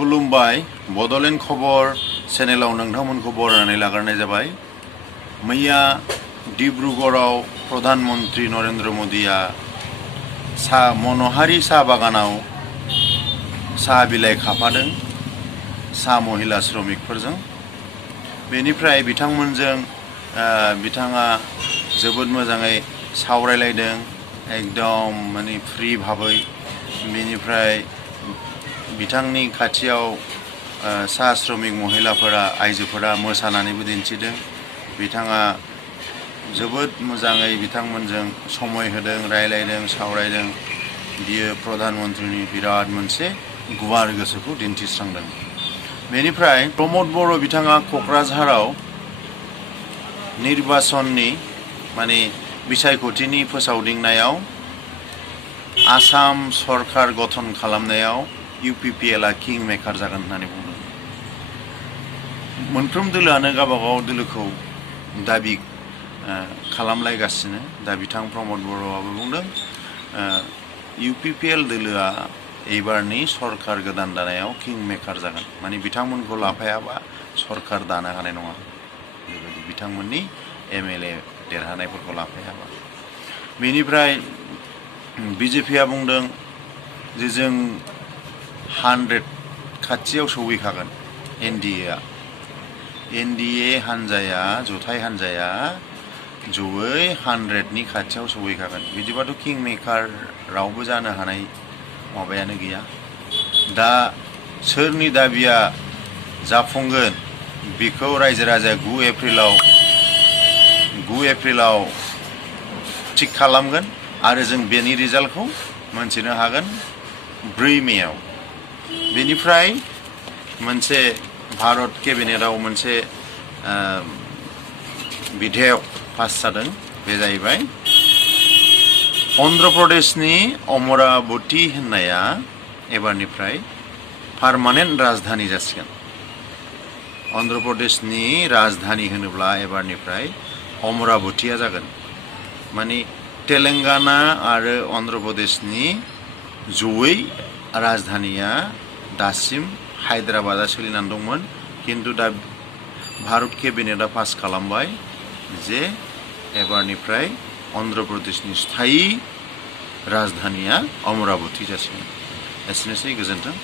खुलुमबाय बड'लेण्ड खबर चेनेलाव नोंथांमोनखौ बरायनानै लाग्रोनाय जाबाय। मैया डिब्रुगड़आव प्रधानमन्त्री नरेन्द्र मोदीया मन'हारी साहा बागानाव साहा बिलाइ खाफादों साहा महिला श्रमिकफोरजों। बेनिफ्राय बिथांमोनजों बिथाङा जोबोद मोजाङै सावरायलायदों एकदम माने फ्रि भाबै। बेनिफ्राय बिथांनि खाथियाव साहा श्रमिक महिलाफोरा आइजोफोरा मोसानानैबो दिन्थिदों। बिथाङा जोबोद मोजाङै बिथांमोनजों समय होदों, रायलायदों, सावरायदों। बियो प्रधानमन्त्रिनि बिराद मोनसे गुवार गोसोखौ दिन्थिस्रांदों। बेनिफ्राय प्रमद बर' बिथाङा क'क्राझाराव निर्बाचननि माने बिसायख'थिनि फोसावदिंनायाव आसाम सरकार गठन खालामनायाव UPPLआ किं मेकार जागोन होननानै बुंदों। मोनफ्रोम दोलोआनो गावबागाव दोलोखौ दाबि खालामलायगासिनो। दा बिथां प्रमद बर'आबो बुंदों UPPL दोलोआ एबारनि सरकार गोदान दानायाव किं मेकार जागोन, माने बिथांमोनखौ लाफायाबा सरकार दानो हानाय नङा। बेबायदि बिथांमोननि MLA देरहानायफोरखौ लाफायाबा। बेनिफ्राय BJPआ बुंदों जे जों 100 खाथियाव सौहैखागोन। NDA हान्जाया जथाय हान्जाया जयै 100नि खाथियाव सौहैखागोन। बिदिबाथ' किं मेकार रावबो जानो हानाय माबायानो गैया। दा सोरनि दाबिया जाफुंगोन बेखौ रायजो राजाया 9 एप्रिलाव थिग खालामगोन आरो जों बेनि रिजाल्टखौ मोनथिनो हागोन 4 मेआव। बेनिफ्राय मोनसे भारत केबिनेटआव मोनसे बिधेयक पास जादों। बे जाहैबाय अन्ध्र प्रदेशनि अमरावती होननाया एबारनिफ्राय पार्मानेन्ट राजधानि जासिगोन। अन्ध्र प्रदेशनि राजधानि होनोब्ला एबारनिफ्राय अमरावतीया जागोन। माने तेलेंगाना आरो अन्ध्र प्रदेशनि जयै राजधानिया दासिम हायद्राबादआ सोलिनानै दंमोन, खिन्थु दा भारत केबिनेटआ पास खालामबाय जे एबारनिफ्राय अन्ध्र प्रदेशनि स्थायी राजधानिया अमरावती जासिगोन। एसेनोसै, गोजोन्थों।